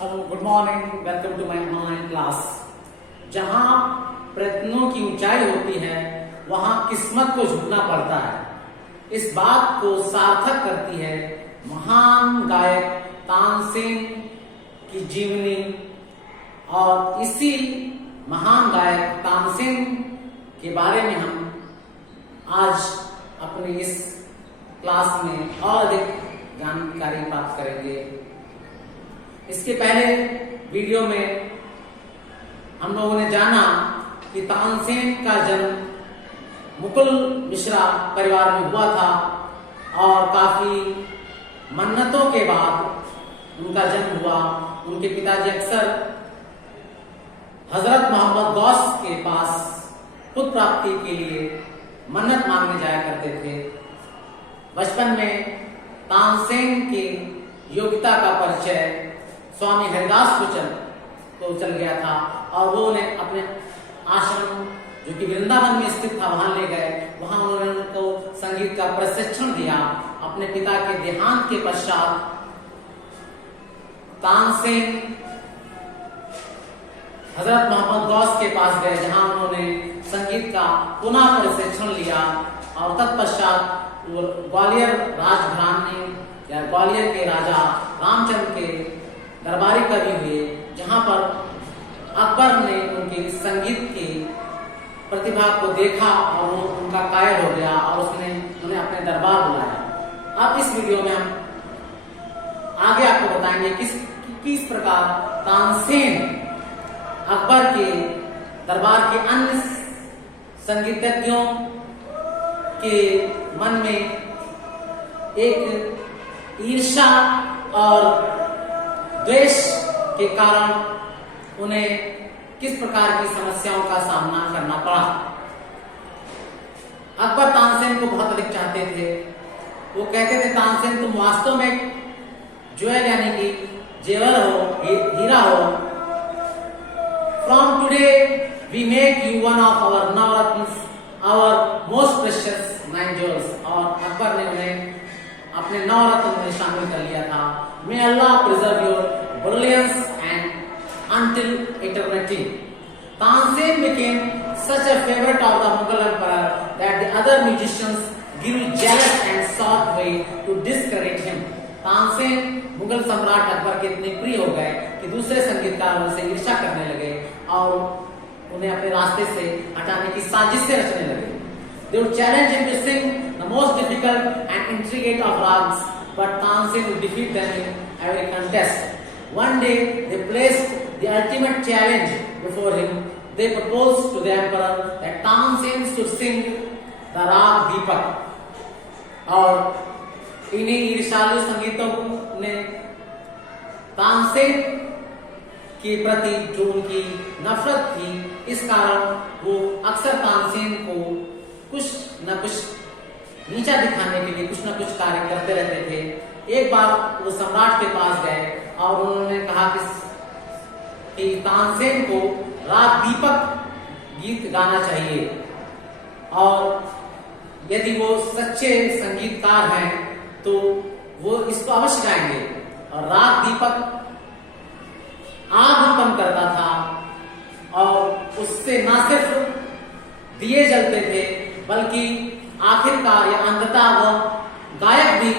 Hello, good morning, welcome to my online class. जहां प्रयत्नों की ऊंचाई होती है वहां किस्मत को झुकना पड़ता है। इस बात को सार्थक करती है महान गायक तानसेन की जीवनी। और इसी महान गायक तानसेन के बारे में हम आज अपनी इस क्लास में और अधिक जानकारी प्राप्त करेंगे। इसके पहले वीडियो में हम लोगों ने जाना कि तानसेन का जन्म मुकुल मिश्रा परिवार में हुआ था और काफी मन्नतों के बाद उनका जन्म हुआ। उनके पिताजी अक्सर हजरत मोहम्मद गौस के पास पुत्र प्राप्ति के लिए मन्नत मांगने जाया करते थे। बचपन में तानसेन की योग्यता का परिचय स्वामी हरिदास को चल गया था और वो उन्हें अपने आश्रम जो कि वृंदावन में स्थित था वहां ले गए। वहां उन्होंने उनको संगीत का प्रशिक्षण दिया। अपने पिता के देहांत के पश्चात तानसेन हजरत मोहम्मद गौस के पास गए, जहां उन्होंने संगीत का पुनः प्रशिक्षण लिया और तत्पश्चात ग्वालियर राजघराने या ग्वालियर के राजा रामचंद्र के दरबारी कवि हुए, जहां पर अकबर ने उनके संगीत की प्रतिभा को देखा और वो उनका कायल हो गया और उसने उन्हें अपने दरबार बुलाया। अब इस वीडियो में हम आगे आपको बताएंगे किस प्रकार तानसेन अकबर के दरबार के अन्य संगीतज्ञों के मन में एक ईर्ष्या और द्वेष के कारण उन्हें किस प्रकार की समस्याओं का सामना करना पड़ा। अकबर तानसेन को बहुत अधिक चाहते थे। वो कहते थे, तानसेन तुम वास्तव में ज्वेल यानी कि जेवर हो, हीरा हो। From today we make you one of our नवरत्न, आवर मोस्ट प्रेशियस 9 jewels। और अकबर ने उन्हें अपने नवरत्न में शामिल कर लिया था। May Allah preserve your brilliance and until eternity। Tansen became such a favorite of the Mughal emperor that the other musicians grew jealous and sought way to discredit him। Tansen Mughal सम्राट अकबर के इतने प्रिय हो गए कि दूसरे संगीतकार उनसे ईर्ष्या करने लगे और उन्हें अपने रास्ते से हटाने की साजिशें रचने लगे। They would challenge him to sing the most difficult and intricate of rags, but Tansen would defeat them in every contest। One day, they placed the ultimate challenge before him। They proposed to the emperor that Tansen should sing the rag Deepak। और इन्हीं ईर्ष्यालु संगीतों ने तानसेन के प्रति जो उनकी नफरत थी, इस कारण वो अक्सर तानसेन को कुछ न कुछ नीचा दिखाने के लिए कुछ न कुछ कार्य करते रहते थे। एक बार वो सम्राट के पास गए और उन्होंने कहा कि तानसेन को राग दीपक गीत गाना चाहिए और यदि वो सच्चे संगीतकार हैं तो वो इसको अवश्य गाएंगे। और राग दीपक आग उत्पन्न करता था और उससे न सिर्फ दिए जलते थे बल्कि आखिरकार या अंततः वो गायक भी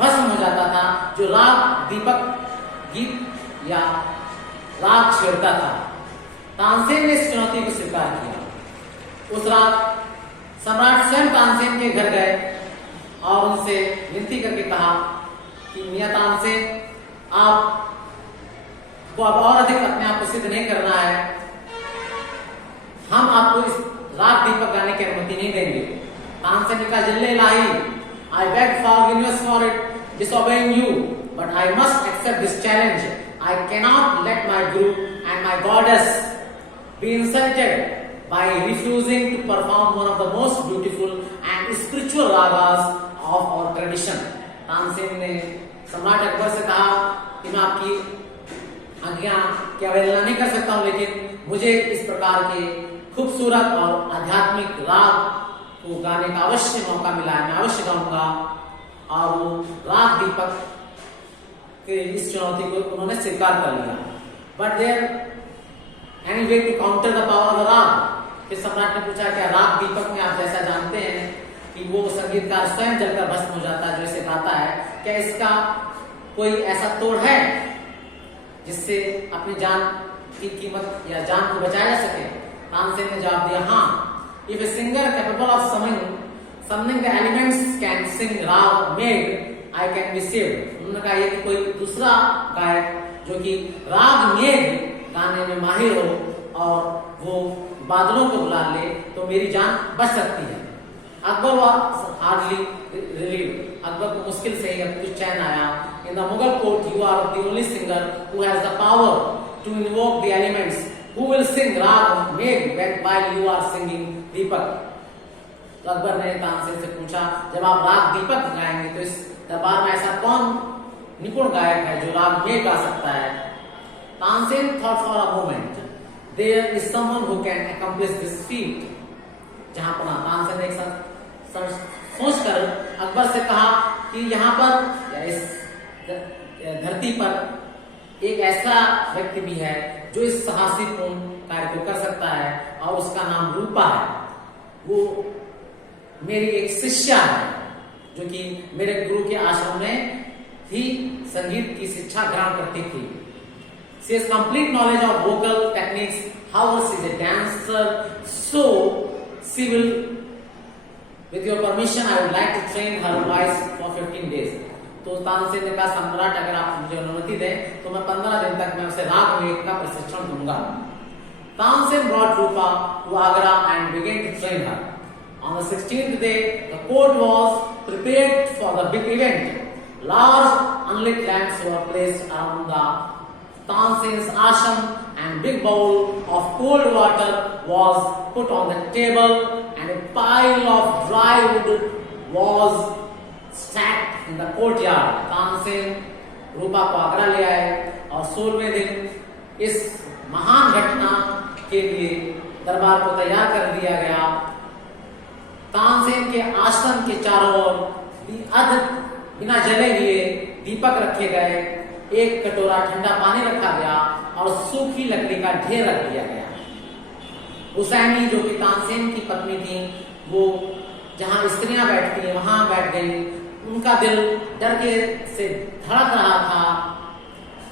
भस्म हो जाता था जो राग दीपक गीत या राग छेड़ता था। तानसेन ने इस चुनौती को स्वीकार किया। उस रात सम्राट स्वयं तानसेन के घर गए और उनसे विनती करके कहा कि मियां तानसेन, आपको अब और अधिक अपने आप को सिद्ध नहीं करना है। हम आपको इस राग दीपक गाने की अनुमति नहीं देंगे। तानसेन ने कहा, जिल्ले इलाही, I beg forgiveness for it, disobeying you, but I must accept this challenge। I cannot let my guru and my goddess be insulted by refusing to perform one of the most beautiful and spiritual ragas of our tradition। Tansen ने सम्राट अकबर से कहा कि मैं आपकी आज्ञा की अवहेलना नहीं कर सकता हूं, लेकिन मुझे इस प्रकार के खूबसूरत और आध्यात्मिक राग को गाने का अवश्य मौका मिला है, मैं अवश्य गाऊंगा। और वो राग दीपक कि इस चुनौती को उन्होंने स्वीकार कर लिया। But there any way to counter the power of the raga. फिर सम्राट ने पूछा क्या राग दीपक में आप जैसा जानते हैं कि वो संगीतकार स्वयं जलकर भस्म हो जाता है जो इसे गाता है, क्या इसका कोई ऐसा तोड़ है जिससे अपनी जान की कीमत या जान को बचाया जा सके? तानसेन ने जवाब दिया हाँ, if a singer capable of summoning the elements can sing raag मेघ आई कैन बी सेव्ड। उन्होंने कहा ये कि कोई दूसरा गायक जो कि राग मेघ गाने में माहिर हो और वो बादलों को बुला ले तो मेरी जान बच सकती है। Akbar was hardly relieved. Akbar को मुश्किल से ही कुछ चैन आया। In the Mughal court you are the only singer who has the power to invoke the elements who will sing raag Megh when while you are singing Deepak. तो अकबर ने तानसेन से पूछा जब आप राग दीपक गाएंगे तो इस दरबार में ऐसा कौन निपुण गायक है जो राग मेघ गा सकता है? Tansen thought for a moment there is someone who can accomplish this feat. जहां पर तानसेन ने एक सोचकर अकबर से कहा कि यहाँ पर या इस धरती पर एक ऐसा व्यक्ति भी है जो इस साहसीपूर्ण कार्य को कर सकता है और उसका नाम रूपा है। वो मेरी एक शिष्या है जो कि मेरे गुरु के आश्रम में ही संगीत की शिक्षा ग्रहण करती थी। She has complete knowledge of vocal techniques. However, she is a dancer, so she will, with your permission, I would like to train her voice for 15 days. तो तानसेन ने कहा सम्राट अगर आप मुझे अनुमति दें तो मैं 15 दिन तक मैं उसे राग मेघ का प्रशिक्षण दूंगा। Tansen brought Rupa to Agra and began to train her. On the 16th day, the court was prepared for the big event. Large unlit lamps were placed around the Tansen's ashram and big bowl of cold water was put on the table and a pile of dry wood was stacked in the courtyard. Tansen रूपा को आगरा ले आए और 16वें दिन इस महान घटना के लिए दरबार को तैयार कर दिया गया। तानसेन के आश्रम के चारों ओर बिना जले हुए दीपक रखे गए, एक कटोरा ठंडा पानी रखा गया और सूखी लकड़ी का ढेर रख दिया गया। हुसैनी जो कि तानसेन की पत्नी थी वो जहां स्त्रियां बैठती हैं वहां बैठ गई। उनका दिल डर के से धड़क रहा था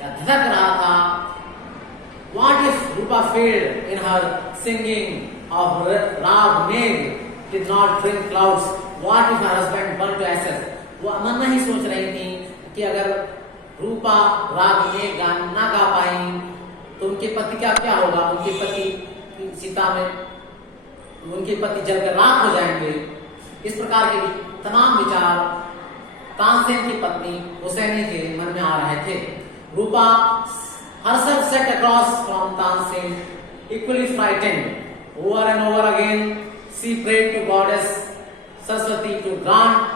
या धड़क रहा था। What if Rupa failed in her singing of Rag Megh did not bring clouds? What if her husband burned to ashes? वो मन में ही सोच रही थी कि अगर रूपा राग में ना गा पाई तो उनके पति का क्या होगा? उनके पति सीता में उनके पति जलकर राख हो जाएंगे। इस प्रकार के तमाम विचार तानसेन की पत्नी हुसैनी के मन में आ रहे थे। रूपा herself sat across from Tansen, equally frightened. Over and over again, she prayed to Goddess Saraswati to grant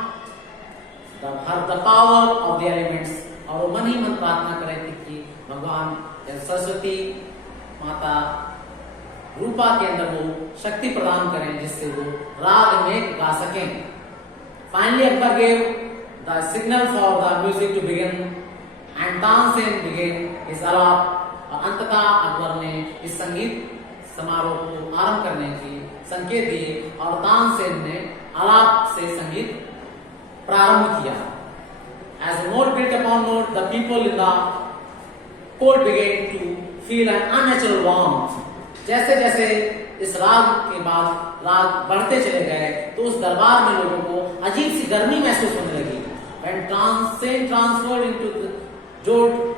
her the power of the elements. और वो मन ही मन प्रार्थना कर रही थी कि भगवान सरस्वती माता रूपा के अंदर वो शक्ति प्रदान करें जिससे वो राग में गा सकें। Finally, Akbar gave the signal for the music to begin and Tansen began his alap. और अंततः अकबर ने इस संगीत समारोह को आरंभ करने की संकेत दिए और तानसेन ने आलाप से संगीत प्रारंभ किया। As note built upon note, the people in the court began to feel an unnatural warmth. जैसे जैसे इस राग के बाद राग बढ़ते चले गए तो उस दरबार में लोगों को अजीब सी गर्मी महसूस होने लगी। When Tansen transferred into the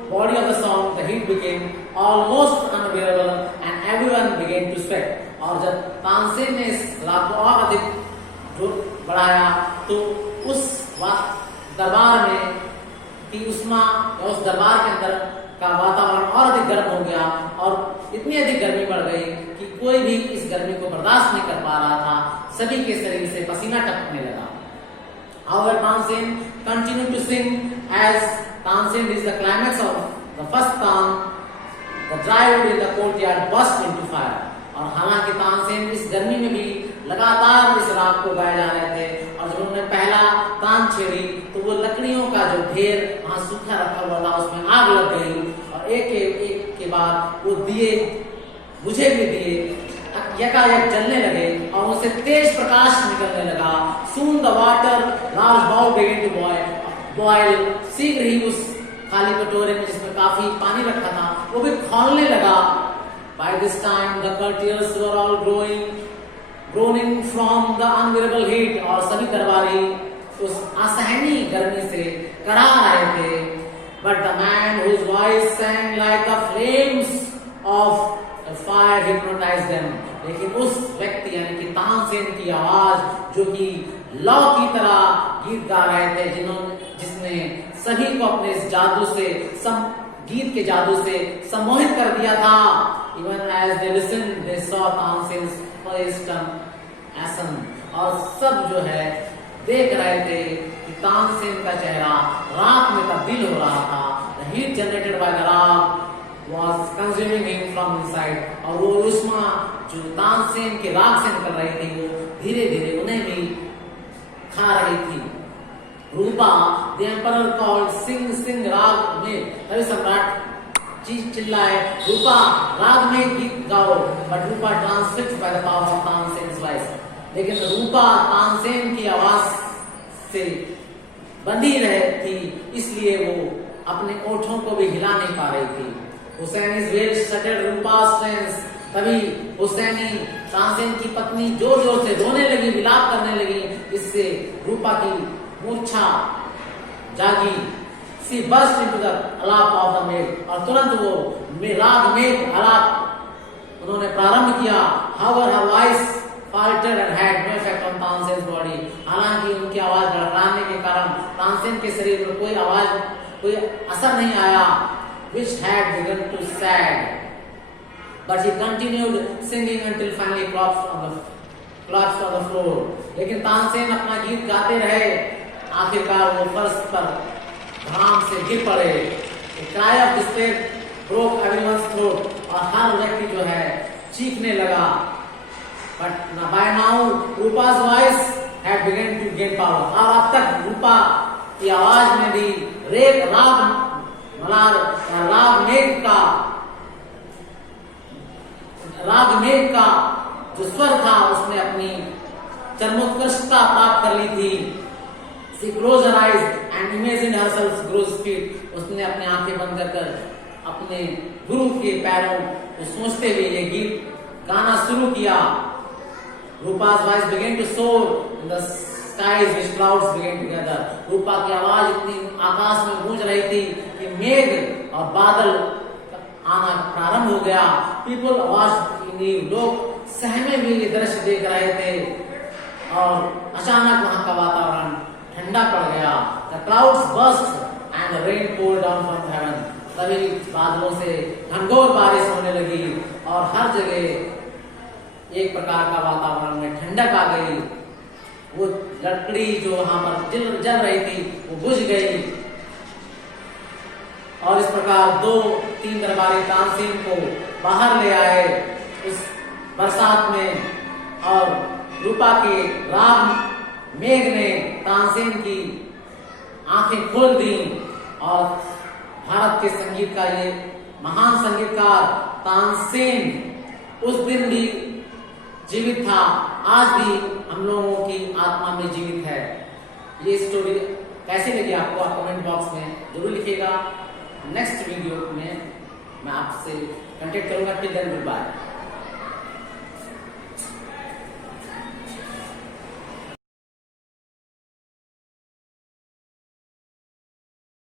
body of the song, the heat became almost unbearable and everyone began to sweat. और जब तानसेन ने इस राग को और अधिक बढ़ाया तो उस दरबार में की उष्मा या उस दरबार के अंदर का वातावरण और अधिक गर्म हो गया और इतनी अधिक गर्मी बढ़ गई कि कोई भी इस गर्मी को बर्दाश्त नहीं कर पा रहा था। सभी के शरीर से पसीना टपकने लगा। However, Tansen continued to sing as Tansen reached the climax of the first tan. The dry wood in the courtyard burst into fire. और हालांकि तानसेन इस गर्मी में भी लगातार इस राग को गाए जा रहे थे और जब उन्होंने पहला तान छेड़ी तो वो लकड़ियों का जो ढेर वहां सूखा रखा हुआ था उसमें आग लग गई और एक के बाद वो दिए बुझे हुए दिए यकायक जलने लगे और उनसे तेज प्रकाश निकलने लगा। Soon the water large bowl began to boil। शीघ्र ही उस खाली कटोरे में जिसमें काफी पानी रखा था वो भी खौलने लगा। By this time the courtiers were all groaning from the unbearable heat। और सभी दरबारी उस असहनीय गर्मी से कड़ा रहे थे। But the man whose voice sang like the flames of fire hypnotized them। लेकिन उस व्यक्ति यानी कि तानसेन की आवाज जो कि लौ की तरह गीत गा रहे थे जिसने सभी को अपने इस जादू से गीत के जादू से सम्मोहित कर दिया था। Even as they listened they saw Tansen's face turn ashen। और सब जो है देख रहे थे कि तानसेन का चेहरा राख में तब्दील हो रहा था। The heat generated by the rag was consuming him from inside। और वो उष्मा जो तानसेन के राग से निकल रही थी वो धीरे धीरे उन्हें भी खा रही थी। रूपा the emperor called सिंह राग में तभी सम्राट चिल्लाए रूपा राग में गीत गाओ। But Rupa transfixed by the power of Tansen's voice. लेकिन रूपा तानसेन की आवाज से बंधी रही थी इसलिए वो अपने ओठों को भी हिला नहीं पा रही थी। Hussain is well shattered Rupa strength. तभी हुसैनी तानसेन की पत्नी जोर जोर से रोने लगी विलाप करने लगी। इससे रूपा की मूर्छा जागी। सी बस्ट इनटू द आलाप ऑफ द मेघ। और तुरंत वो राग मेघ आलाप उन्होंने प्रारंभ किया। However her voice faltered and had no effect on Tansen's body। हालांकि उनकी आवाज लड़खड़ाने के कारण तानसेन के शरीर में कोई असर नहीं आया। Which had begun to sag, but he continued singing until finally collapsed on the floor। लेकिन तानसेन अपना गीत गाते रहे। आखिरकार वो फर्श पर घाम से गिर पड़े। A cry of despair broke everyone's throat। और हर व्यक्ति जो है चीखने लगा। But by now Rupa's voice had begun to gain power। और अब तक रूपा की आवाज में भी राग मेघ का जो स्वर था उसने अपनी चरमोत्कृष्टता प्राप्त कर ली थी। She closed her eyes and imagined herself grow speed। उसने अपने आंखें बंद कर अपने गुरु के पैरों को सोचते हुए ये गीत गाना शुरू किया। Rupa's voice began to soar in the skies which clouds began to gather। रूपा की आवाज इतनी आकाश में गूंज रही थी कि मेघ और बादल आना प्रारंभ हो गया। People watched in awe। लोग सहमे हुए ये दृश्य देख रहे थे और अचानक वहां का वातावरण ठंडा पड़ गया। The clouds burst and the rain poured down from heaven। तभी बादलों से घनघोर बारिश होने लगी और हर जगह एक प्रकार का वातावरण में ठंडक आ गई। वो लकड़ी जो वहां पर जल रही थी वो बुझ गई और इस प्रकार 2-3 दरबारी तानसेन को बाहर ले आए उस बरसात में। और रूपा के राग मेघ ने तानसेन की आंखें खोल दी और भारत के संगीत का ये महान संगीतकार तानसेन उस दिन भी जीवित था, आज भी हम लोगों की आत्मा में जीवित है। ये स्टोरी कैसे लगी आपको आप कमेंट बॉक्स में जरूर लिखिएगा। नेक्स्ट वीडियो में मैं आपसे कांटेक्ट करूंगा। Till then good bye.